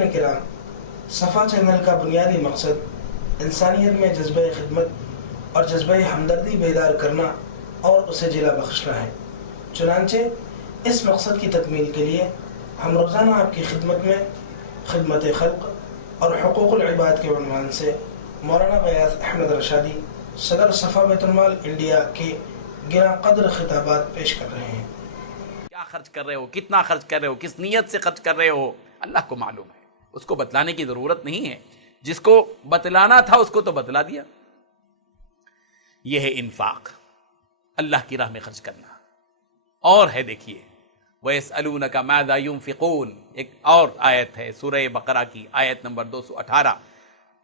ناظرین کرام، صفا چینل کا بنیادی مقصد انسانیت میں جذبہ خدمت اور جذبہ ہمدردی بیدار کرنا اور اسے جلا بخشنا ہے۔ چنانچہ اس مقصد کی تکمیل کے لیے ہم روزانہ آپ کی خدمت میں خدمت خلق اور حقوق العباد کے عنوان سے مولانا غیاث احمد رشادی صدر صفا بیت المال انڈیا کے گراں قدر خطابات پیش کر رہے ہیں۔ کیا خرچ کر رہے ہو، کتنا خرچ کر رہے ہو، کس نیت سے خرچ کر رہے ہو، اللہ کو معلوم ہے، اس کو بتلانے کی ضرورت نہیں ہے۔ جس کو بتلانا تھا اس کو تو بتلا دیا۔ یہ ہے انفاق، اللہ کی راہ میں خرچ کرنا۔ اور ہے دیکھیے وَيَسْأَلُونَكَ مَاذَا يُنْفِقُونَ، ایک اور آیت ہے سورہ بقرہ کی آیت نمبر 218۔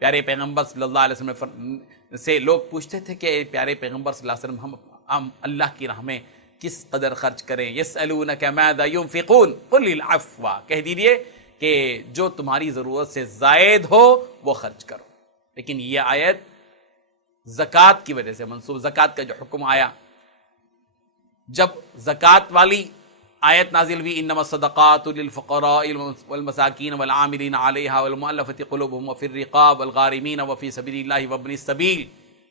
پیارے پیغمبر صلی اللہ علیہ وسلم سے لوگ پوچھتے تھے کہ پیارے پیغمبر صلی اللہ علیہ وسلم ہم اللہ کی راہ میں کس قدر خرچ کریں۔ يَسْأَلُونَكَ مَاذَا يُنْفِقُونَ قُلِ الْعَفْوَ، کہہ دیجئے کہ جو تمہاری ضرورت سے زائد ہو وہ خرچ کرو۔ لیکن یہ آیت زکوٰۃ کی وجہ سے منسوخ، زکوٰۃ کا جو حکم آیا، جب زکوٰۃ والی آیت نازل ہوئی انما الصدقات للفقراء والمساکین والعاملین علیہا والمؤلفۃ قلوبہم وفی الرقاب والغارمین وفی سبیل اللہ وابن السبیل،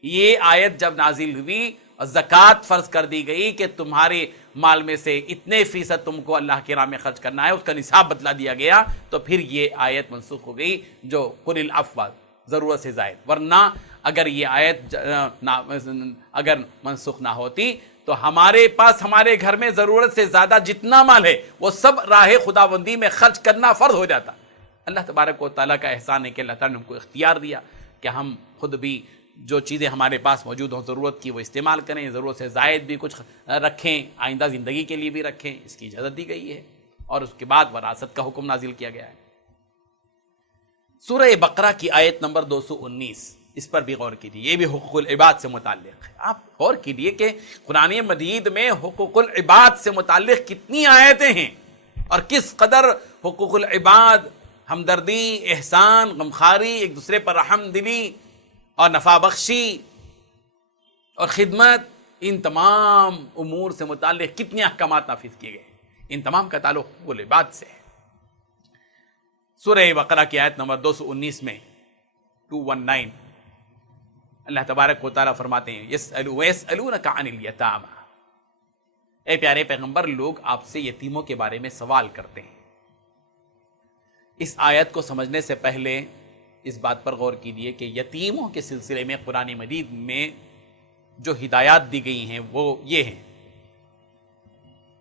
یہ آیت جب نازل ہوئی اور زکوٰۃ فرض کر دی گئی کہ تمہارے مال میں سے اتنے فیصد تم کو اللہ کی راہ میں خرچ کرنا ہے، اس کا نصاب بتلا دیا گیا، تو پھر یہ آیت منسوخ ہو گئی جو قل العفو، ضرورت سے زائد۔ ورنہ اگر یہ آیت اگر منسوخ نہ ہوتی تو ہمارے پاس ہمارے گھر میں ضرورت سے زیادہ جتنا مال ہے وہ سب راہ خداوندی میں خرچ کرنا فرض ہو جاتا۔ اللہ تبارک و تعالیٰ کا احسان ہے کہ اللہ تعالیٰ نے ہم کو اختیار دیا کہ ہم خود بھی جو چیزیں ہمارے پاس موجود ہوں ضرورت کی وہ استعمال کریں، ضرورت سے زائد بھی کچھ رکھیں، آئندہ زندگی کے لیے بھی رکھیں، اس کی اجازت دی گئی ہے۔ اور اس کے بعد وراثت کا حکم نازل کیا گیا ہے۔ سورہ بقرہ کی آیت نمبر 219، اس پر بھی غور کیجیے، یہ بھی حقوق العباد سے متعلق ہے۔ آپ غور کیجیے کہ قرآن مجید میں حقوق العباد سے متعلق کتنی آیتیں ہیں اور کس قدر حقوق العباد، ہمدردی، احسان، غمخواری، ایک دوسرے پر رحم دلی اور نفع بخشی اور خدمت، ان تمام امور سے متعلق کتنے احکامات نافذ کیے گئے ہیں۔ ان تمام کا تعلق حقوق العباد سے ہے۔ سورہ بقرہ کی آیت نمبر 219 میں 219 اللہ تبارک و تعالیٰ فرماتے ہیں وَيَسْأَلُونَكَ عَنِ الْيَتَامَى، اے پیارے پیغمبر لوگ آپ سے یتیموں کے بارے میں سوال کرتے ہیں۔ اس آیت کو سمجھنے سے پہلے اس بات پر غور کیجیے کہ یتیموں کے سلسلے میں قرآن مجید میں جو ہدایات دی گئی ہیں وہ یہ ہیں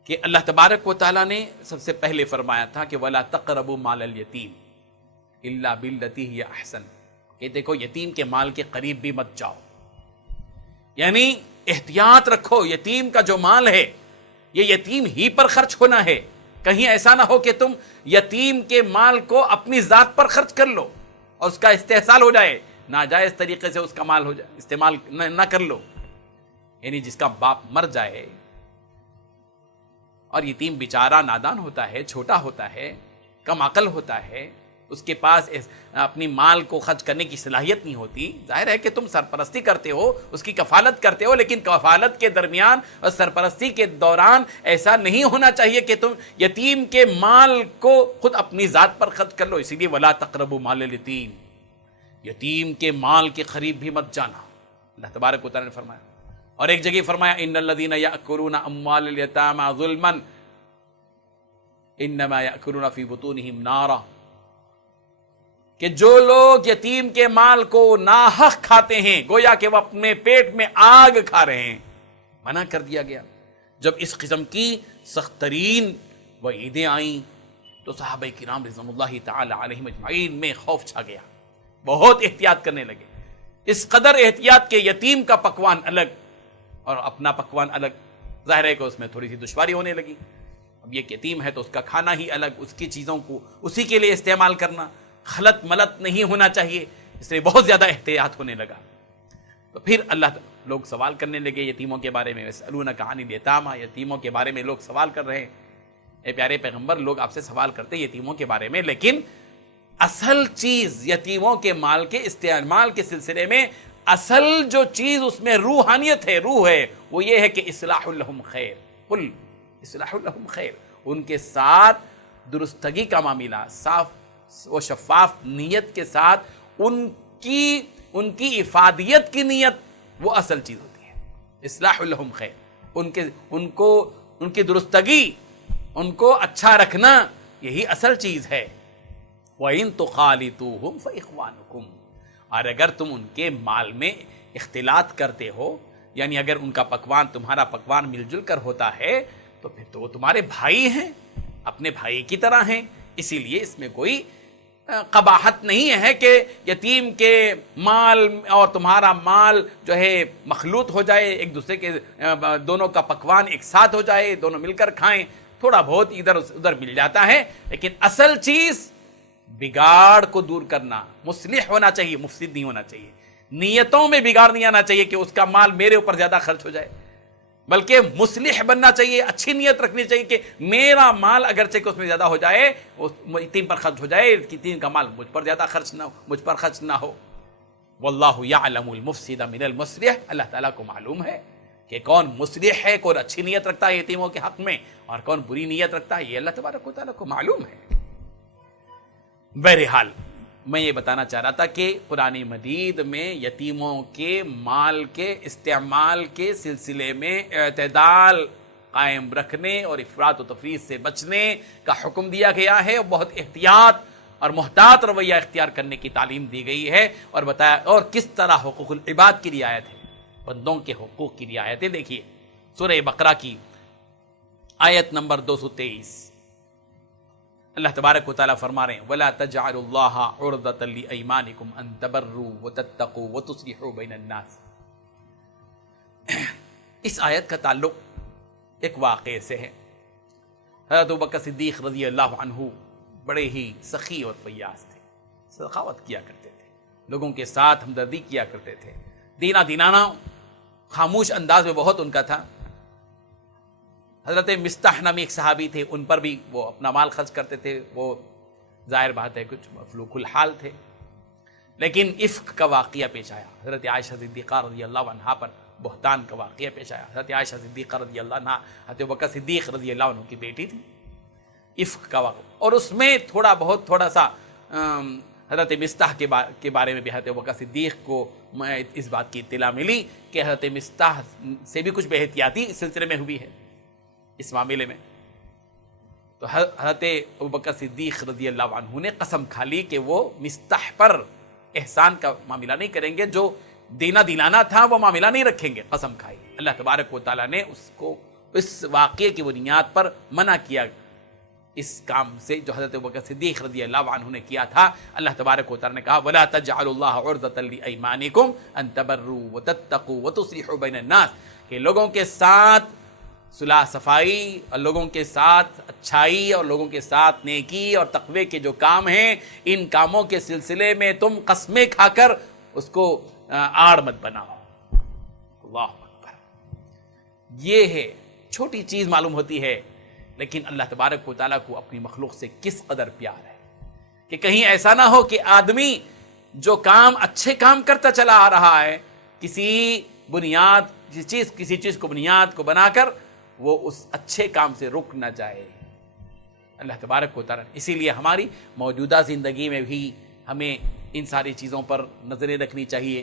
کہ اللہ تبارک و تعالیٰ نے سب سے پہلے فرمایا تھا کہ وَلَا تَقْرَبُوا مَالَ الْيَتِيمِ إِلَّا بِالَّتِي هِيَ أَحْسَنُ، کہ دیکھو یتیم کے مال کے قریب بھی مت جاؤ، یعنی احتیاط رکھو، یتیم کا جو مال ہے یہ یتیم ہی پر خرچ ہونا ہے، کہیں ایسا نہ ہو کہ تم یتیم کے مال کو اپنی ذات پر خرچ کر لو اور اس کا استحصال ہو جائے، ناجائز طریقے سے اس کا مال ہو جائے، استعمال نہ کر لو۔ یعنی جس کا باپ مر جائے اور یتیم بیچارہ نادان ہوتا ہے، چھوٹا ہوتا ہے، کم عقل ہوتا ہے، اس کے پاس اپنی مال کو خرچ کرنے کی صلاحیت نہیں ہوتی، ظاہر ہے کہ تم سرپرستی کرتے ہو، اس کی کفالت کرتے ہو، لیکن کفالت کے درمیان اور سرپرستی کے دوران ایسا نہیں ہونا چاہیے کہ تم یتیم کے مال کو خود اپنی ذات پر خرچ کر لو۔ اسی لیے وَلَا تَقْرَبُوا مَالَ الْيَتِيمِ، یتیم کے مال کے قریب بھی مت جانا، اللہ تبارک و تعالیٰ نے فرمایا۔ اور ایک جگہ فرمایا ان الذین یأکلون اموال الیتامی ظلما انما یأکلون فی بطونہم نارا، کہ جو لوگ یتیم کے مال کو ناحق کھاتے ہیں گویا کہ وہ اپنے پیٹ میں آگ کھا رہے ہیں، منع کر دیا گیا۔ جب اس قسم کی سخت ترین وعیدیں آئیں تو صحابہ کرام رضوان اللہ تعالی علیہم اجمعین میں خوف چھا گیا، بہت احتیاط کرنے لگے، اس قدر احتیاط کہ یتیم کا پکوان الگ اور اپنا پکوان الگ، ظاہر ہے کہ اس میں تھوڑی سی دشواری ہونے لگی۔ اب یہ یتیم ہے تو اس کا کھانا ہی الگ، اس کی چیزوں کو اسی کے لیے استعمال کرنا، خلط ملط نہیں ہونا چاہیے، اس لیے بہت زیادہ احتیاط ہونے لگا۔ تو پھر لوگ سوال کرنے لگے یتیموں کے بارے میں، یسألونک عن الیتامی، یتیموں کے بارے میں لوگ سوال کر رہے ہیں۔ اے پیارے پیغمبر لوگ آپ سے سوال کرتے یتیموں کے بارے میں، لیکن اصل چیز یتیموں کے مال کے استعمال کے سلسلے میں اصل جو چیز اس میں روحانیت ہے، روح ہے، وہ یہ ہے کہ اصلاح لہم خیر، قل اصلاح لہم خیر، ان کے ساتھ درستگی کا معاملہ، صاف وہ شفاف نیت کے ساتھ ان کی افادیت کی نیت وہ اصل چیز ہوتی ہے. اصلاح لہم خیر، ان کی درستگی، ان کو اچھا رکھنا، یہی اصل چیز ہے. وَإِن تُخَالِطُوهُمْ فَإِخْوَانُكُمْ، اور اگر تم ان کے مال میں اختلاط کرتے ہو، یعنی اگر ان کا پکوان تمہارا پکوان مل جل کر ہوتا ہے تو پھر تو وہ تمہارے بھائی ہیں، اپنے بھائی کی طرح ہیں. اسی لیے اس میں کوئی قباحت نہیں ہے کہ یتیم کے مال اور تمہارا مال جو ہے مخلوط ہو جائے، ایک دوسرے کے دونوں کا پکوان ایک ساتھ ہو جائے، دونوں مل کر کھائیں. تھوڑا بہت ادھر ادھر مل جاتا ہے، لیکن اصل چیز بگاڑ کو دور کرنا، مصلح ہونا چاہیے، مفسد نہیں ہونا چاہیے. نیتوں میں بگاڑ نہیں آنا چاہیے کہ اس کا مال میرے اوپر زیادہ خرچ ہو جائے، بلکہ مصلح بننا چاہیے. اچھی نیت رکھنی چاہیے کہ میرا مال اگرچہ کہ اس میں زیادہ ہو جائے، یتیم پر خرچ ہو جائے، یتیم کا مال مجھ پر زیادہ خرچ نہ ہو، مجھ پر خرچ نہ ہو. واللہ یعلم المفسد من المصلح، اللہ تعالیٰ کو معلوم ہے کہ کون مصلح ہے، کون اچھی نیت رکھتا ہے یتیموں کے حق میں، اور کون بری نیت رکھتا ہے، یہ اللہ تبارک و تعالیٰ کو معلوم ہے. بہرحال میں یہ بتانا چاہ رہا تھا کہ قرآن مجید میں یتیموں کے مال کے استعمال کے سلسلے میں اعتدال قائم رکھنے اور افراط و تفریط سے بچنے کا حکم دیا گیا ہے، اور بہت احتیاط اور محتاط رویہ اختیار کرنے کی تعلیم دی گئی ہے، اور بتایا اور کس طرح حقوق العباد کی رعایت ہے، بندوں کے حقوق کی رعایت ہے. دیکھیے سورہ بقرہ کی آیت نمبر 223، اللہ تبارک و تعالیٰ فرما رہے ہیں وَلَا تَجْعَلُوا اللَّهَ عُرْضَةً لِأَيْمَانِكُمْ أَن تَبَرُّوا وَتَتَّقُوا وَتُصْلِحُوا بَيْنَ النَّاسِ. اس آیت کا تعلق ایک واقعے سے ہے. حضرت ابوبکر صدیق رضی اللہ عنہ بڑے ہی سخی اور فیاض تھے، سخاوت کیا کرتے تھے، لوگوں کے ساتھ ہمدردی کیا کرتے تھے، دینا دینانا خاموش انداز میں بہت ان کا تھا. حضرت مستح نامی ایک صحابی تھے، ان پر بھی وہ اپنا مال خرچ کرتے تھے، وہ ظاہر بات ہے کچھ مفلوق الحال تھے. لیکن افک کا واقعہ پیش آیا، حضرت عائشہ صدیقہ رضی اللہ عنہا پر بہتان کا واقعہ پیش آیا. حضرت عائشہ صدیقہ رضی اللہ عنہ حضرت ابوبکر صدیق رضی اللہ عنہ کی بیٹی تھی. افک کا واقعہ، اور اس میں تھوڑا سا حضرت مستح کے بارے میں بھی حضرت ابوبکر صدیق کو اس بات کی اطلاع ملی کہ حضرت مستح سے بھی کچھ بے احتیاطی اس سلسلے میں ہوئی ہے، اس معاملے میں. تو حضرت ابوبکر صدیق رضی اللہ عنہ نے قسم کھا لی کہ وہ مستح پر احسان کا معاملہ نہیں کریں گے، جو دینا دلانا تھا وہ معاملہ نہیں رکھیں گے. قسم کھائی. اللہ تبارک و تعالیٰ نے اس کو اس واقعے کی بنیاد پر منع کیا اس کام سے جو حضرت ابوبکر صدیق رضی اللہ عنہ نے کیا تھا. اللہ تبارک و تعالیٰ نے کہا وَلَا تَجْعَلُوا اللَّهَ عُرْضَةً لِأَيْمَانِكُمْ أَن تَبَرُّوا وَتَتَّقُوا وَتُصْلِحُوا بَيْنَ النَّاسِ، کہ لوگوں کے ساتھ صلح صفائی اور لوگوں کے ساتھ اچھائی اور لوگوں کے ساتھ نیکی اور تقوی کے جو کام ہیں، ان کاموں کے سلسلے میں تم قسمیں کھا کر اس کو آڑ مت بناؤ. اللہ اکبر. یہ ہے چھوٹی چیز معلوم ہوتی ہے، لیکن اللہ تبارک و تعالیٰ کو اپنی مخلوق سے کس قدر پیار ہے کہ کہیں ایسا نہ ہو کہ آدمی جو کام اچھے کام کرتا چلا آ رہا ہے، کسی چیز کو بنیاد کو بنا کر وہ اس اچھے کام سے رک نہ جائے. اللہ تبارک و تعالیٰ، اسی لیے ہماری موجودہ زندگی میں بھی ہمیں ان ساری چیزوں پر نظریں رکھنی چاہیے.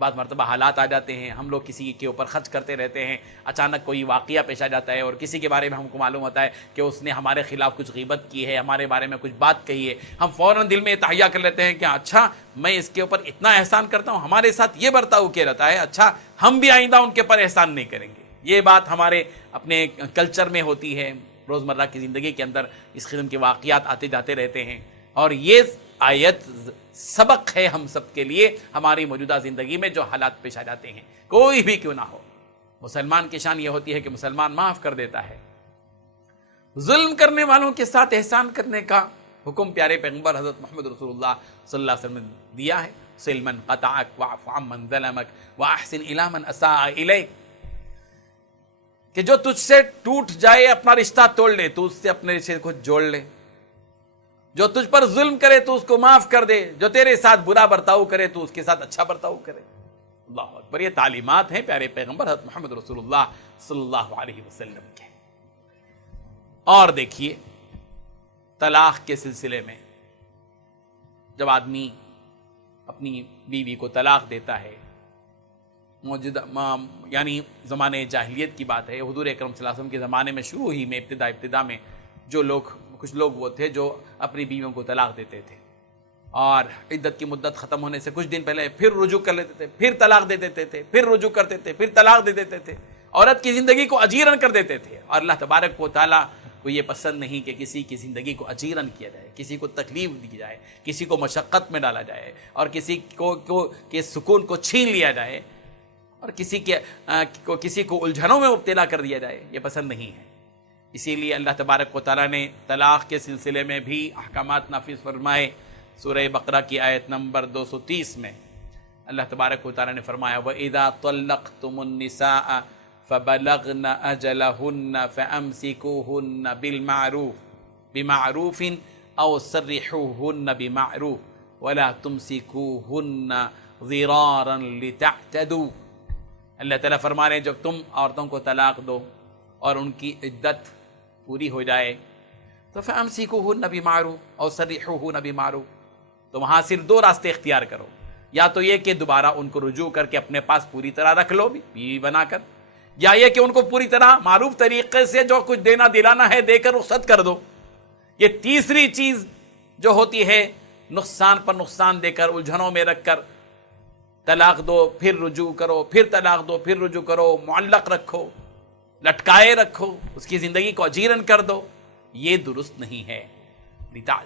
بعض مرتبہ حالات آ جاتے ہیں، ہم لوگ کسی کے اوپر خرچ کرتے رہتے ہیں، اچانک کوئی واقعہ پیش آ جاتا ہے اور کسی کے بارے میں ہم کو معلوم ہوتا ہے کہ اس نے ہمارے خلاف کچھ غیبت کی ہے، ہمارے بارے میں کچھ بات کہی ہے. ہم فوراً دل میں تہیہ کر لیتے ہیں کہ اچھا میں اس کے اوپر اتنا احسان کرتا ہوں، ہمارے ساتھ یہ برتاؤ کیا رہتا ہے، اچھا ہم بھی آئندہ ان کے اوپر احسان نہیں کریں گے. یہ بات ہمارے اپنے کلچر میں ہوتی ہے، روزمرہ کی زندگی کے اندر اس قسم کے واقعات آتے جاتے رہتے ہیں. اور یہ آیت سبق ہے ہم سب کے لیے ہماری موجودہ زندگی میں جو حالات پیش آ جاتے ہیں، کوئی بھی کیوں نہ ہو. مسلمان کی شان یہ ہوتی ہے کہ مسلمان معاف کر دیتا ہے. ظلم کرنے والوں کے ساتھ احسان کرنے کا حکم پیارے پیغمبر حضرت محمد رسول اللہ صلی اللہ علیہ وسلم نے دیا ہے. صل من قطعک واعف عمن ظلمک واحسن الی من اساء الیک، کہ جو تجھ سے ٹوٹ جائے اپنا رشتہ توڑ لے، تو اس سے اپنے رشتے کو جوڑ لے. جو تجھ پر ظلم کرے تو اس کو معاف کر دے، جو تیرے ساتھ برا برتاؤ کرے تو اس کے ساتھ اچھا برتاؤ کرے. اللہ اکبر. یہ تعلیمات ہیں پیارے پیغمبر حضرت محمد رسول اللہ صلی اللہ علیہ وسلم کے. اور دیکھیے طلاق کے سلسلے میں جب آدمی اپنی بیوی کو طلاق دیتا ہے، موجودہ یعنی زمانے جاہلیت کی بات ہے، حضور اکرم صلی اللہ علیہ وسلم کے زمانے میں شروع ہی میں ابتدا میں کچھ لوگ وہ تھے جو اپنی بیویوں کو طلاق دیتے تھے، اور عدت کی مدت ختم ہونے سے کچھ دن پہلے پھر رجوع کر لیتے تھے، پھر طلاق دے دیتے تھے، پھر رجوع کرتے تھے، پھر طلاق دے دیتے تھے، عورت کی زندگی کو اجیرن کر دیتے تھے. اور اللہ تبارک و تعالیٰ کو یہ پسند نہیں کہ کسی کی زندگی کو اجیرن کیا جائے، کسی کو تکلیف دی جائے، کسی کو مشقت میں ڈالا جائے، اور کسی کے سکون کو چھین لیا جائے، اور کسی کو الجھنوں میں مبتلا کر دیا جائے. یہ پسند نہیں ہے. اسی لیے اللہ تبارک و تعالیٰ نے طلاق کے سلسلے میں بھی احکامات نافذ فرمائے. سورہ بقرہ کی آیت نمبر 230 میں اللہ تبارک و تعالیٰ نے فرمایا وَإِذَا طَلَّقْتُمُ النِّسَاءَ فَبَلَغْنَ أَجَلَهُنَّ فَأَمْسِكُوهُنَّ بِمَعْرُوفٍ أَوْ سَرِّحُوهُنَّ بِمَعْرُوفٍ وَلَا تُمْسِكُوهُنَّ ضِرَارًا لِتَعْتَدُوا. اللہ تعالیٰ فرما رہے ہیں جب تم عورتوں کو طلاق دو اور ان کی عدت پوری ہو جائے تو فَأَمْسِكُوهُنَّ بِمَعْرُوفٍ أَوْ سَرِّحُوهُنَّ بِمَعْرُوفٍ. تو وہاں صرف دو راستے اختیار کرو، یا تو یہ کہ دوبارہ ان کو رجوع کر کے اپنے پاس پوری طرح رکھ لو بیوی بنا کر، یا یہ کہ ان کو پوری طرح معروف طریقے سے جو کچھ دینا دلانا ہے دے کر رخصت کر دو. یہ تیسری چیز جو ہوتی ہے نقصان پر نقصان دے کر الجھنوں میں رکھ کر طلاق دو پھر رجوع کرو، پھر طلاق دو پھر رجوع کرو، معلق رکھو، لٹکائے رکھو، اس کی زندگی کو اجیرن کر دو، یہ درست نہیں ہے.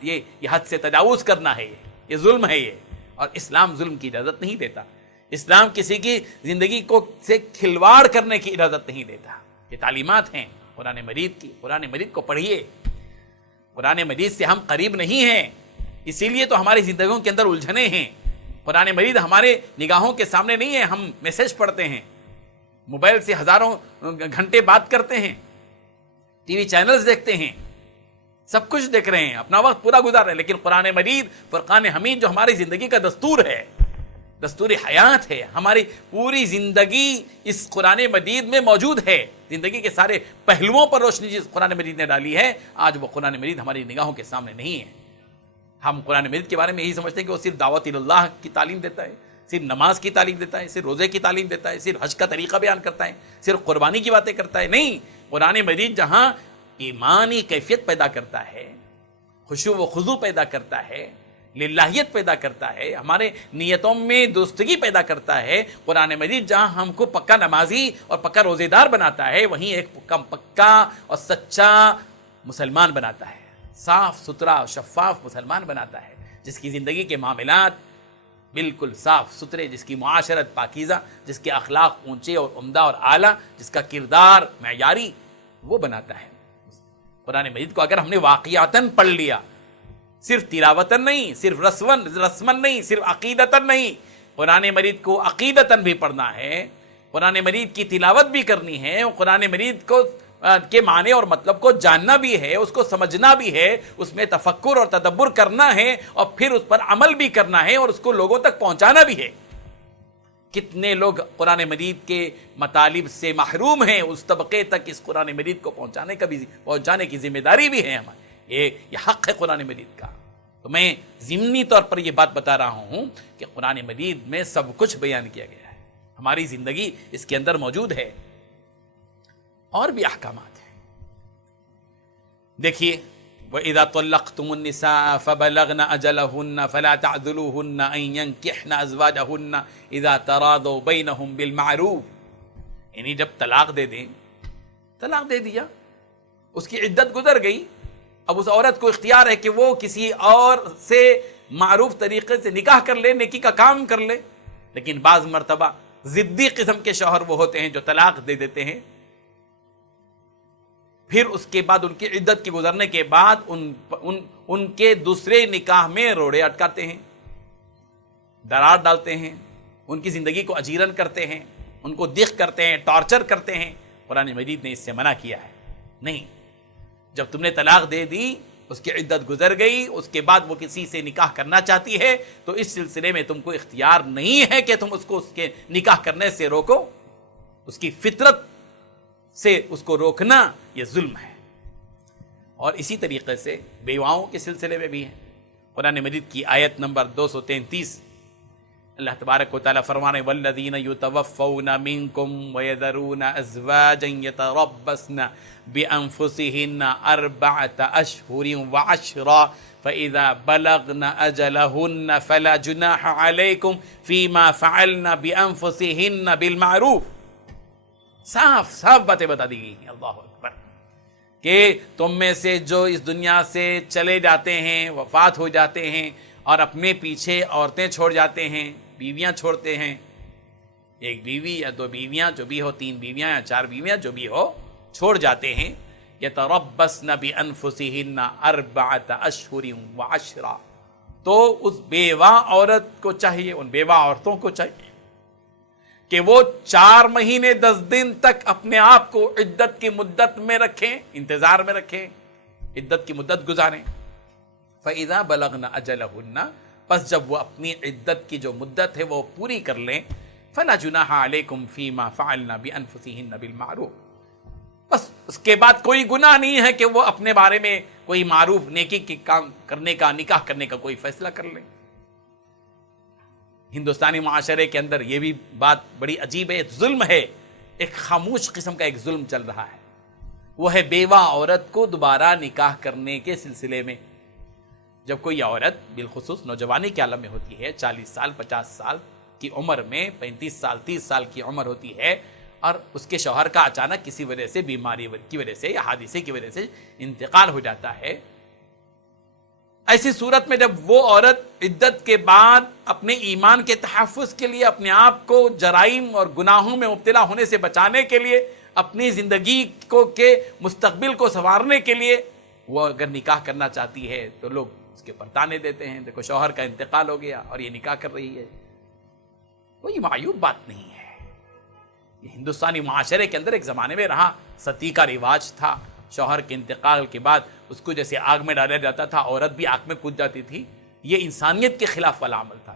یہ حد سے تجاوز کرنا ہے، یہ ظلم ہے. اور اسلام ظلم کی اجازت نہیں دیتا. اسلام کسی کی زندگی سے کھلواڑ کرنے کی اجازت نہیں دیتا. یہ تعلیمات ہیں قرآن مجید کی. قرآن مجید کو پڑھیے. قرآن مجید سے ہم قریب نہیں ہیں، اسی لیے تو ہماری زندگیوں کے اندر الجھنے ہیں. قرآن مجید ہمارے نگاہوں کے سامنے نہیں ہے. ہم میسج پڑھتے ہیں، موبائل سے ہزاروں گھنٹے بات کرتے ہیں، ٹی وی چینلز دیکھتے ہیں، سب کچھ دیکھ رہے ہیں، اپنا وقت پورا گزار رہے ہیں، لیکن قرآن مجید فرقان حمید جو ہماری زندگی کا دستور ہے، دستور حیات ہے، ہماری پوری زندگی اس قرآن مجید میں موجود ہے. زندگی کے سارے پہلوؤں پر روشنی جس قرآن مجید نے ڈالی ہے، آج وہ قرآن مجید ہماری نگاہوں کے سامنے نہیں ہے. ہم قرآن مجید کے بارے میں یہی سمجھتے ہیں کہ وہ صرف دعوت اللہ کی تعلیم دیتا ہے، صرف نماز کی تعلیم دیتا ہے، صرف روزے کی تعلیم دیتا ہے، صرف حج کا طریقہ بیان کرتا ہے، صرف قربانی کی باتیں کرتا ہے. نہیں، قرآن مجید جہاں ایمانی کیفیت پیدا کرتا ہے، خشوع و خضوع پیدا کرتا ہے، للہیت پیدا کرتا ہے، ہمارے نیتوں میں درستگی پیدا کرتا ہے، قرآن مجید جہاں ہم کو پکا نمازی اور پکا روزے دار بناتا ہے، وہیں ایک پکا اور سچا مسلمان بناتا ہے، صاف ستھرا شفاف مسلمان بناتا ہے، جس کی زندگی کے معاملات بالکل صاف ستھرے، جس کی معاشرت پاکیزہ، جس کے اخلاق اونچے اور عمدہ اور اعلیٰ، جس کا کردار معیاری، وہ بناتا ہے. قرآن مجید کو اگر ہم نے واقعاتاً پڑھ لیا، صرف تلاوتاً نہیں، صرف رسماً نہیں، صرف عقیدتاً نہیں، قرآن مجید کو عقیدتاً بھی پڑھنا ہے، قرآن مجید کی تلاوت بھی کرنی ہے، قرآن مجید کو کے معنی اور مطلب کو جاننا بھی ہے، اس کو سمجھنا بھی ہے، اس میں تفکر اور تدبر کرنا ہے، اور پھر اس پر عمل بھی کرنا ہے، اور اس کو لوگوں تک پہنچانا بھی ہے. کتنے لوگ قرآن مجید کے مطالب سے محروم ہیں، اس طبقے تک اس قرآن مجید کو پہنچانے کی ذمہ داری بھی ہے ہماری. یہ حق ہے قرآن مجید کا. تو میں ضمنی طور پر یہ بات بتا رہا ہوں کہ قرآن مجید میں سب کچھ بیان کیا گیا ہے، ہماری زندگی اس کے اندر موجود ہے. اور بھی احکامات ہیں. دیکھیے وَإِذَا طَلَّقْتُمُ النِّسَاءَ فَبَلَغْنَ أَجَلَهُنَّ فَلَا تَعْضُلُوهُنَّ أَن يَنكِحْنَ أَزْوَاجَهُنَّ إِذَا تَرَاضَوْا بَيْنَهُمْ بِالْمَعْرُوفِ. یعنی جب طلاق دے دیں، طلاق دے دیا، اس کی عدت گزر گئی، اب اس عورت کو اختیار ہے کہ وہ کسی اور سے معروف طریقے سے نکاح کر لے، نیکی کا کام کر لے. لیکن بعض مرتبہ ضدی قسم کے شوہر وہ ہوتے ہیں جو طلاق دے دیتے ہیں، پھر اس کے بعد ان کی عدت کی گزرنے کے بعد ان کے دوسرے نکاح میں روڑے اٹکاتے ہیں، درار ڈالتے ہیں، ان کی زندگی کو اجیرن کرتے ہیں، ان کو دق کرتے ہیں، ٹارچر کرتے ہیں. قرآن مجید نے اس سے منع کیا ہے. نہیں، جب تم نے طلاق دے دی، اس کی عدت گزر گئی، اس کے بعد وہ کسی سے نکاح کرنا چاہتی ہے، تو اس سلسلے میں تم کو اختیار نہیں ہے کہ تم اس کو اس کے نکاح کرنے سے روکو. اس کی فطرت سے اس کو روکنا یہ ظلم ہے. اور اسی طریقے سے بیواؤں کے سلسلے میں بھی ہے. قرآن مجید کی آیت نمبر 233 اللہ تبارک و تعالیٰ فرمانے والذین یتوفون منکم ویذرون ازواجا یتربصن بانفسہن 4 اشہر وعشرا فاذا بلغن اجلہن فلا جناح علیکم فیما فعلن بانفسہن بالمعروف. صاف صاف باتیں بتا دی گئی ہیں. اللہ اکبر. کہ تم میں سے جو اس دنیا سے چلے جاتے ہیں، وفات ہو جاتے ہیں اور اپنے پیچھے عورتیں چھوڑ جاتے ہیں، بیویاں چھوڑتے ہیں، 1 بیوی یا 2 بیویاں جو بھی ہو، 3 بیویاں یا 4 بیویاں جو بھی ہو، چھوڑ جاتے ہیں. یتربصن بانفسہن 4 اشہر وعشرا. تو اس بیوہ عورت کو چاہیے، ان بیوہ عورتوں کو چاہیے کہ وہ 4 مہینے 10 دن تک اپنے آپ کو عدت کی مدت میں رکھیں، انتظار میں رکھیں، عدت کی مدت گزاریں. فَإِذَا بَلَغْنَ أَجَلَهُنَّ، پس جب وہ اپنی عدت کی جو مدت ہے وہ پوری کر لیں، فَلَا جُنَاحَ عَلَيْكُمْ فِي مَا فَعَلْنَ بِأَنفُسِهِنَّ بِالْمَعْرُوفِ. بس اس کے بعد کوئی گناہ نہیں ہے کہ وہ اپنے بارے میں کوئی معروف نیکی کے کام کرنے کا، نکاح کرنے کا کوئی فیصلہ کر لیں. ہندوستانی معاشرے کے اندر یہ بھی بات بڑی عجیب ہے، ظلم ہے، ایک خاموش قسم کا ایک ظلم چل رہا ہے. وہ ہے بیوہ عورت کو دوبارہ نکاح کرنے کے سلسلے میں. جب کوئی عورت بالخصوص نوجوانی کے عالم میں ہوتی ہے، 40 سال 50 سال کی عمر میں، 35 سال 30 سال کی عمر ہوتی ہے، اور اس کے شوہر کا اچانک کسی وجہ سے، بیماری کی وجہ سے یا حادثے کی وجہ سے انتقال ہو جاتا ہے، ایسی صورت میں جب وہ عورت عدت کے بعد اپنے ایمان کے تحفظ کے لیے، اپنے آپ کو جرائم اور گناہوں میں مبتلا ہونے سے بچانے کے لیے، اپنی زندگی کے مستقبل کو سنوارنے کے لیے وہ اگر نکاح کرنا چاہتی ہے تو لوگ اس کے پر تانے دیتے ہیں، دیکھو شوہر کا انتقال ہو گیا اور یہ نکاح کر رہی ہے. کوئی معیوب بات نہیں ہے. یہ ہندوستانی معاشرے کے اندر ایک زمانے میں رہا، ستی کا رواج تھا. شوہر کے انتقال کے بعد اس کو جیسے آگ میں ڈالا جاتا تھا، عورت بھی آگ میں کود جاتی تھی. یہ انسانیت کے خلاف والا عمل تھا.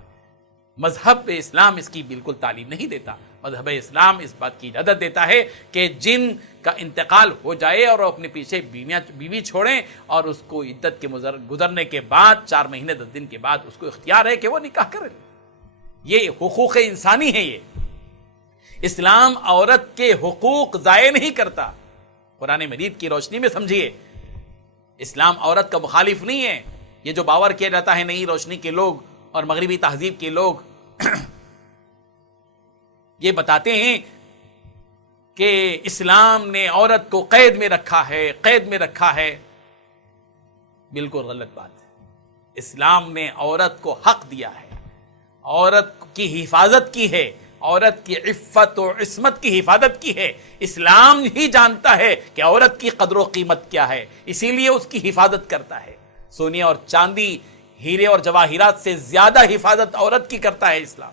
مذہب اسلام اس کی بالکل تعلیم نہیں دیتا. مذہب اسلام اس بات کی اجازت دیتا ہے کہ جن کا انتقال ہو جائے اور اپنے پیچھے بیوی چھوڑیں، اور اس کو عدت کے گزرنے کے بعد 4 مہینے 10 دن کے بعد اس کو اختیار ہے کہ وہ نکاح کرے. یہ حقوق انسانی ہے. یہ اسلام عورت کے حقوق ضائع نہیں کرتا. قرآن مجید کی روشنی میں سمجھیے، اسلام عورت کا مخالف نہیں ہے. یہ جو باور کیا جاتا ہے نئی روشنی کے لوگ اور مغربی تہذیب کے لوگ یہ بتاتے ہیں کہ اسلام نے عورت کو قید میں رکھا ہے، بالکل غلط بات ہے. اسلام نے عورت کو حق دیا ہے، عورت کی حفاظت کی ہے، عورت کی عفت و عصمت کی حفاظت کی ہے. اسلام ہی جانتا ہے کہ عورت کی قدر و قیمت کیا ہے، اسی لیے اس کی حفاظت کرتا ہے. سونے اور چاندی، ہیرے اور جواہرات سے زیادہ حفاظت عورت کی کرتا ہے اسلام.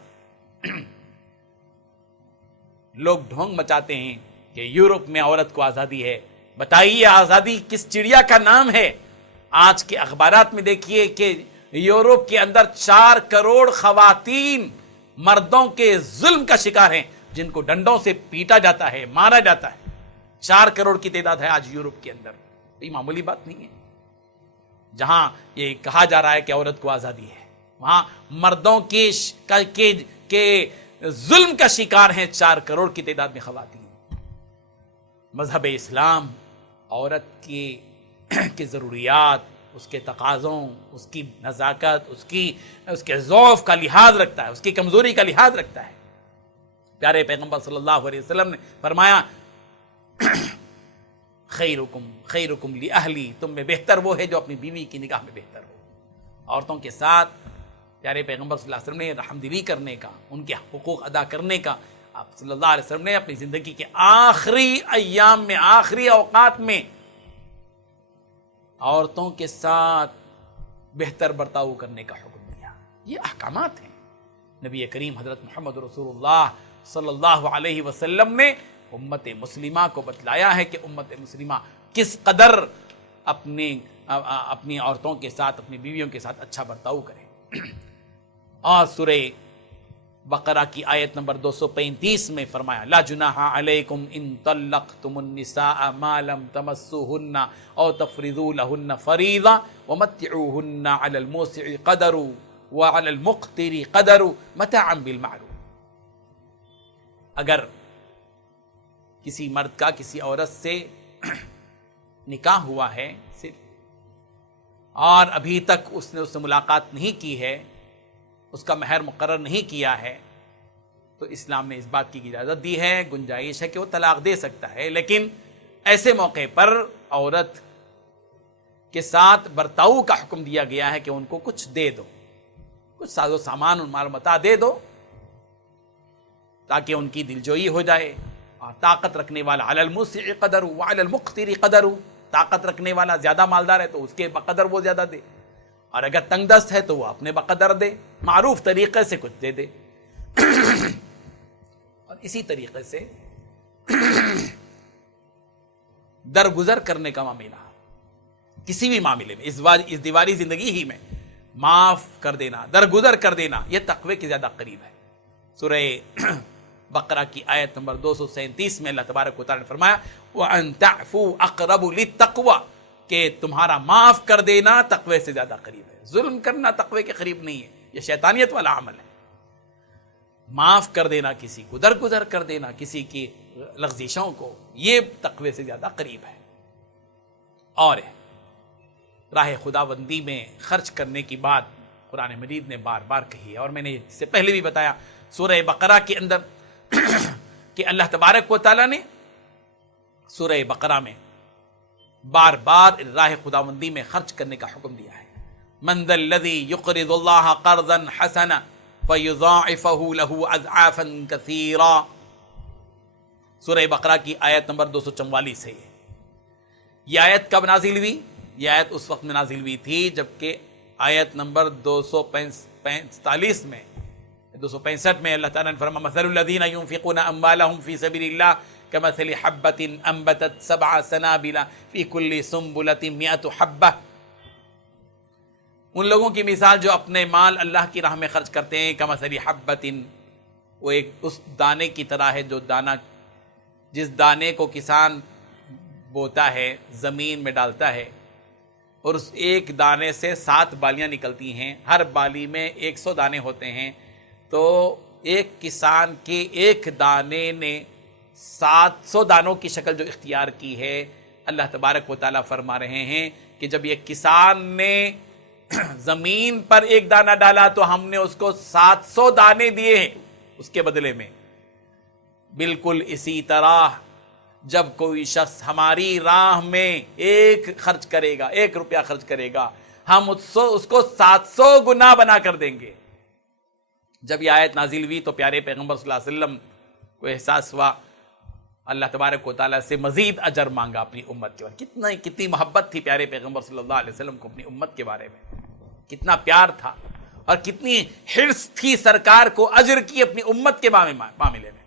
لوگ ڈھونگ مچاتے ہیں کہ یورپ میں عورت کو آزادی ہے. بتائیے آزادی کس چڑیا کا نام ہے؟ آج کے اخبارات میں دیکھیے کہ یورپ کے اندر 4 کروڑ خواتین مردوں کے ظلم کا شکار ہیں، جن کو ڈنڈوں سے پیٹا جاتا ہے، مارا جاتا ہے. 4 کروڑ کی تعداد ہے آج یورپ کے اندر. یہ معمولی بات نہیں ہے. جہاں یہ کہا جا رہا ہے کہ عورت کو آزادی ہے، وہاں مردوں کے ظلم کا شکار ہیں 4 کروڑ کی تعداد میں خواتین. مذہب اسلام عورت کی ضروریات، اس کے تقاضوں، اس کی نزاکت، اس کے ضعف کا لحاظ رکھتا ہے، اس کی کمزوری کا لحاظ رکھتا ہے. پیارے پیغمبر صلی اللہ علیہ وسلم نے فرمایا خیرکم لأہلی، تم میں بہتر وہ ہے جو اپنی بیوی کی نگاہ میں بہتر ہو. عورتوں کے ساتھ پیارے پیغمبر صلی اللہ علیہ وسلم نے رحم دلی کرنے کا، ان کے حقوق ادا کرنے کا، آپ صلی اللہ علیہ وسلم نے اپنی زندگی کے آخری ایام میں، آخری اوقات میں عورتوں کے ساتھ بہتر برتاؤ کرنے کا حکم دیا. یہ احکامات ہیں. نبی کریم حضرت محمد رسول اللہ صلی اللہ علیہ وسلم نے امت مسلمہ کو بتلایا ہے کہ امت مسلمہ کس قدر اپنی عورتوں کے ساتھ، اپنی بیویوں کے ساتھ اچھا برتاؤ کرے. اور سورہ بقرہ کی آیت نمبر 235 میں فرمایا لا جناح علیکم ان طلقتم النساء ما لم تمسوهن او تفرضوا لهن فریضہ ومتعوهن على الموسع قدر وعلى المقتر قدر متاعا بالمعروف. اگر کسی مرد کا کسی عورت سے نکاح ہوا ہے اور ابھی تک اس نے اس سے ملاقات نہیں کی ہے، اس کا مہر مقرر نہیں کیا ہے، تو اسلام نے اس بات کی اجازت دی ہے، گنجائش ہے کہ وہ طلاق دے سکتا ہے. لیکن ایسے موقع پر عورت کے ساتھ برتاؤ کا حکم دیا گیا ہے کہ ان کو کچھ دے دو، کچھ ساز و سامان اور مال متاع دے دو تاکہ ان کی دلجوئی ہو جائے. اور طاقت رکھنے والا علی الموسع قدر وعلی المقتر قدر، طاقت رکھنے والا زیادہ مالدار ہے تو اس کے بقدر وہ زیادہ دے، اور اگر تنگ دست ہے تو وہ اپنے بقدر دے، معروف طریقے سے کچھ دے دے. اور اسی طریقے سے درگزر کرنے کا معاملہ، کسی بھی معاملے میں اس دیواری زندگی ہی میں معاف کر دینا، درگزر کر دینا، یہ تقوی کے زیادہ قریب ہے. سورہ بقرہ کی آیت نمبر 237 میں اللہ تبارک و تعالی نے فرمایا وَأَن تَعْفُوا أَقْرَبُ لِلتَّقْوَى، کہ تمہارا معاف کر دینا تقوی سے زیادہ قریب ہے. ظلم کرنا تقوی کے قریب نہیں ہے، یہ شیطانیت والا عمل ہے. معاف کر دینا کسی کو، درگزر کر دینا کسی کی لغزشوں کو، یہ تقوی سے زیادہ قریب ہے. اور راہ خداوندی میں خرچ کرنے کی بات قرآن مجید نے بار بار کہی ہے، اور میں نے اس سے پہلے بھی بتایا سورہ بقرہ کے اندر کہ اللہ تبارک و تعالیٰ نے سورہ بقرہ میں بار بار راہ خداوندی میں خرچ کرنے کا حکم دیا ہے. من ذا الذی یقرض اللہ قرضا حسنا فیضاعفہ لہ اضعافا کثیرا. سورہ بقرہ کی آیت نمبر 244 ہے. یہ آیت کب نازل ہوئی؟ یہ آیت اس وقت میں نازل ہوئی تھی جبکہ آیت نمبر 265 میں 265 میں اللہ تعالیٰ نے فرمایا مثل الذین ينفقون اموالهم فی سبیل اللہ کمثل حبۃ انبتت 7 سنابل فی کل سنبلۃ 100 حبۃ. ان لوگوں کی مثال جو اپنے مال اللہ کی راہ میں خرچ کرتے ہیں کمثل حبۃ، وہ ایک اس دانے کی طرح ہے جو دانہ، جس دانے کو کسان بوتا ہے، زمین میں ڈالتا ہے، اور اس ایک دانے سے 7 بالیاں نکلتی ہیں، ہر بالی میں 100 دانے ہوتے ہیں. تو ایک کسان کے ایک دانے نے 700 دانوں کی شکل جو اختیار کی ہے. اللہ تبارک و تعالیٰ فرما رہے ہیں کہ جب یہ کسان نے زمین پر ایک دانہ ڈالا تو ہم نے اس کو 700 دانے دیے ہیں اس کے بدلے میں. بالکل اسی طرح جب کوئی شخص ہماری راہ میں ایک خرچ کرے گا، 1 روپیہ خرچ کرے گا، ہم اس کو 700 گنا بنا کر دیں گے. جب یہ آیت نازل ہوئی تو پیارے پیغمبر صلی اللہ علیہ وسلم کو احساس ہوا، اللہ تبارک و تعالیٰ سے مزید اجر مانگا اپنی امت کے بارے میں. کتنی محبت تھی پیارے پیغمبر صلی اللہ علیہ وسلم کو اپنی امت کے بارے میں، کتنا پیار تھا اور کتنی حرص تھی سرکار کو اجر کی اپنی امت کے معاملے میں.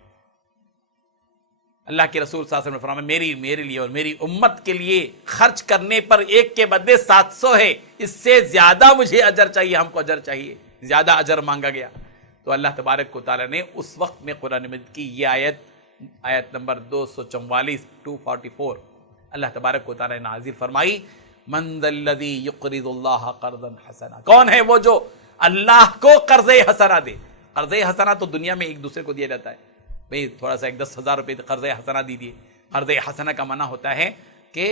اللہ کے رسول صلی اللہ علیہ وسلم نے فرمایا میرے لیے اور میری امت کے لیے خرچ کرنے پر ایک کے بدلے 700 ہے، اس سے زیادہ مجھے اجر چاہیے، ہم کو اجر چاہیے، زیادہ اجر مانگا گیا. تو اللہ تبارک و تعالیٰ نے اس وقت میں قرآن مجید کی یہ آیت نمبر 244 اللہ تبارک و تعالیٰ نے نازل فرمائی من ذا الذی یقرض اللہ قرضا حسنا. کون ہے وہ جو اللہ کو قرض حسنا دے؟ قرض حسنا تو دنیا میں ایک دوسرے کو دیا جاتا ہے، بھئی تھوڑا سا 10,000 روپے قرض حسنا دیجیے. قرض حسنا کا معنی ہوتا ہے کہ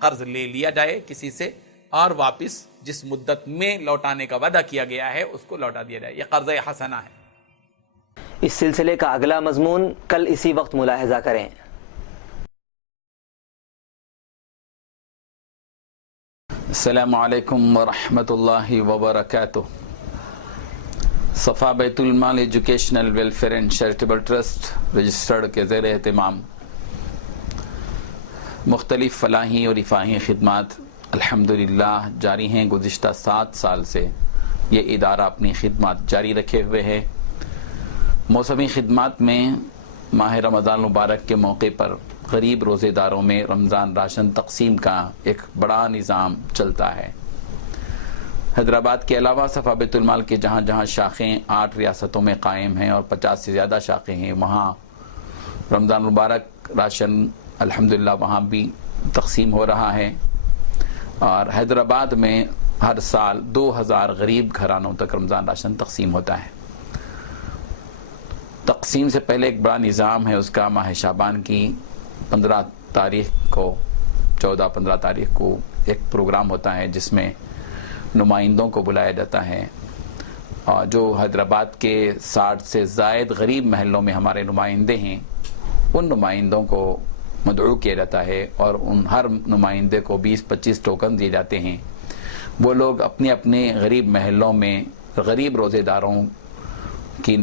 قرض لے لیا جائے کسی سے اور واپس جس مدت میں لوٹانے کا وعدہ کیا گیا ہے اس کو لوٹا دیا جائے، یہ قرض حسنا ہے. اس سلسلے کا اگلا مضمون کل اسی وقت ملاحظہ کریں. السلام علیکم ورحمۃ اللہ وبرکاتہ. صفا بیت المال educational welfare and charitable trust registered کے زیر اہتمام مختلف فلاحی اور رفاہی خدمات الحمدللہ جاری ہیں. گزشتہ 7 سال سے یہ ادارہ اپنی خدمات جاری رکھے ہوئے ہے. موسمی خدمات میں ماہ رمضان مبارک کے موقع پر غریب روزے داروں میں رمضان راشن تقسیم کا ایک بڑا نظام چلتا ہے. حیدرآباد کے علاوہ صفا بیت المال کے جہاں جہاں شاخیں 8 ریاستوں میں قائم ہیں اور 50 سے زیادہ شاخیں ہیں، وہاں رمضان مبارک راشن الحمدللہ وہاں بھی تقسیم ہو رہا ہے، اور حیدرآباد میں ہر سال 2000 غریب گھرانوں تک رمضان راشن تقسیم ہوتا ہے۔ تقسیم سے پہلے ایک بڑا نظام ہے اس کا، ماہ شعبان کی 15 تاریخ کو 14-15 تاریخ کو ایک پروگرام ہوتا ہے جس میں نمائندوں کو بلایا جاتا ہے، اور جو حیدرآباد کے 60 سے زائد غریب محلوں میں ہمارے نمائندے ہیں ان نمائندوں کو مدعو کیا جاتا ہے، اور ان ہر نمائندے کو 20-25 ٹوکن دیے جاتے ہیں۔ وہ لوگ اپنے اپنے غریب محلوں میں غریب روزے داروں کی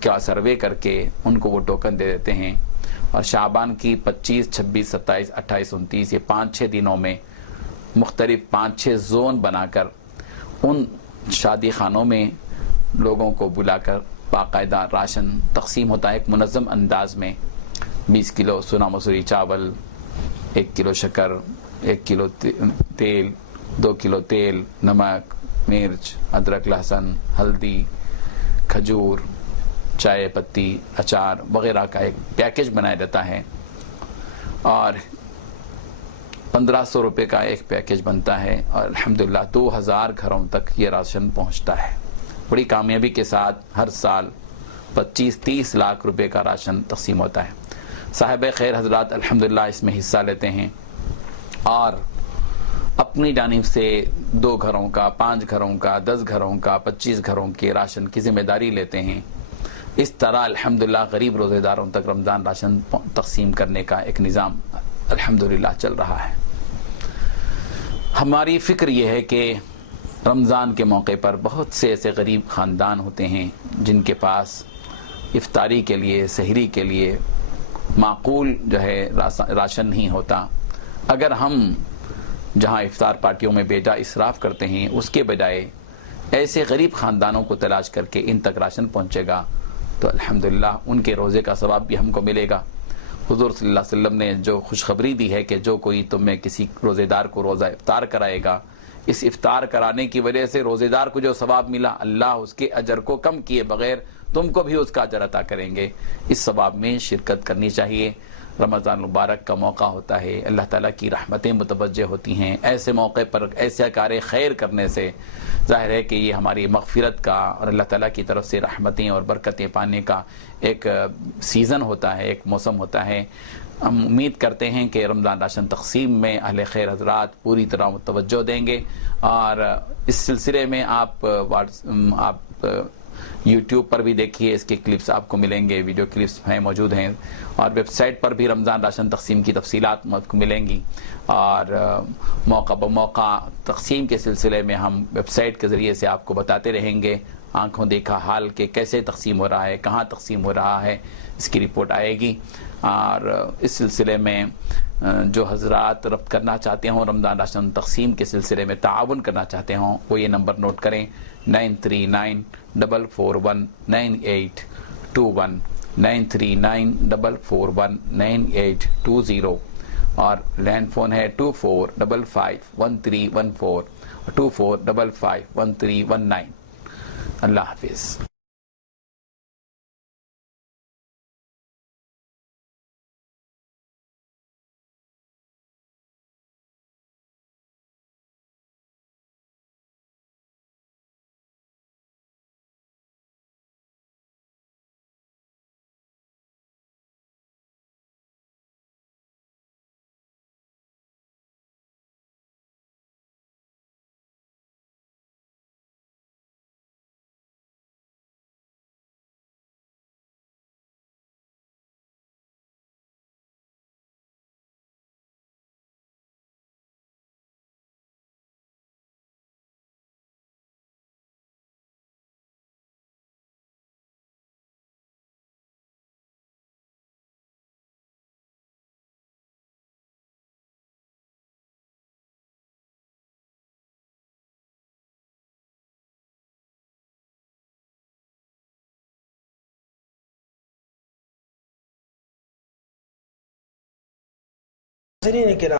کا سروے کر کے ان کو وہ ٹوکن دے دیتے ہیں، اور شعبان کی 25، 26، 27، 28، 29 یہ 5-6 دنوں میں مختلف 5-6 زون بنا کر ان شادی خانوں میں لوگوں کو بلا کر باقاعدہ راشن تقسیم ہوتا ہے ایک منظم انداز میں۔ 20 کلو سونا مسوری چاول، 1 کلو شکر، 1 کلو تیل، 2 کلو تیل، نمک، مرچ، ادرک، لہسن، ہلدی، کھجور، چائے پتی، اچار وغیرہ کا ایک پیکج بنایا جاتا ہے، اور 1500 روپے کا ایک پیکج بنتا ہے، اور الحمدللہ 2000 گھروں تک یہ راشن پہنچتا ہے۔ بڑی کامیابی کے ساتھ ہر سال 25-30 لاکھ روپے کا راشن تقسیم ہوتا ہے۔ صاحب خیر حضرات الحمدللہ اس میں حصہ لیتے ہیں، اور اپنی جانب سے 2 گھروں کا، 5 گھروں کا، 10 گھروں کا، 25 گھروں کے راشن کی ذمہ داری لیتے ہیں۔ اس طرح الحمدللہ غریب روزے داروں تک رمضان راشن تقسیم کرنے کا ایک نظام الحمدللہ چل رہا ہے۔ ہماری فکر یہ ہے کہ رمضان کے موقع پر بہت سے ایسے غریب خاندان ہوتے ہیں جن کے پاس افطاری کے لیے، سحری کے لیے معقول جو ہے راشن نہیں ہوتا۔ اگر ہم جہاں افطار پارٹیوں میں بیجا اسراف کرتے ہیں اس کے بجائے ایسے غریب خاندانوں کو تلاش کر کے ان تک راشن پہنچے گا تو الحمدللہ ان کے روزے کا ثواب بھی ہم کو ملے گا۔ حضور صلی اللہ علیہ وسلم نے جو خوشخبری دی ہے کہ جو کوئی تم میں کسی روزے دار کو روزہ افطار کرائے گا، اس افطار کرانے کی وجہ سے روزے دار کو جو ثواب ملا اللہ اس کے اجر کو کم کیے بغیر تم کو بھی اس کا اجر عطا کریں گے۔ اس ثواب میں شرکت کرنی چاہیے۔ رمضان مبارک کا موقع ہوتا ہے، اللہ تعالیٰ کی رحمتیں متوجہ ہوتی ہیں، ایسے موقع پر ایسے کار خیر کرنے سے ظاہر ہے کہ یہ ہماری مغفرت کا اور اللہ تعالیٰ کی طرف سے رحمتیں اور برکتیں پانے کا ایک سیزن ہوتا ہے، ایک موسم ہوتا ہے۔ ہم امید کرتے ہیں کہ رمضان راشن تقسیم میں اہل خیر حضرات پوری طرح متوجہ دیں گے، اور اس سلسلے میں آپ یوٹیوب پر بھی دیکھیے، اس کے کلپس آپ کو ملیں گے، ویڈیو کلپس ہیں موجود ہیں، اور ویب سائٹ پر بھی رمضان راشن تقسیم کی تفصیلات آپ کو ملیں گی، اور موقع بموقع تقسیم کے سلسلے میں ہم ویب سائٹ کے ذریعے سے آپ کو بتاتے رہیں گے، آنکھوں دیکھا حال کہ کیسے تقسیم ہو رہا ہے، کہاں تقسیم ہو رہا ہے، اس کی رپورٹ آئے گی۔ اور اس سلسلے میں جو حضرات ربط کرنا چاہتے ہوں، رمضان راشن تقسیم کے سلسلے میں تعاون کرنا چاہتے ہوں، وہ یہ نمبر نوٹ کریں 9394419821 9394419820، اور لینڈ فون ہے 24551314 24551319۔ اللہ حافظ۔ ناظرین کرام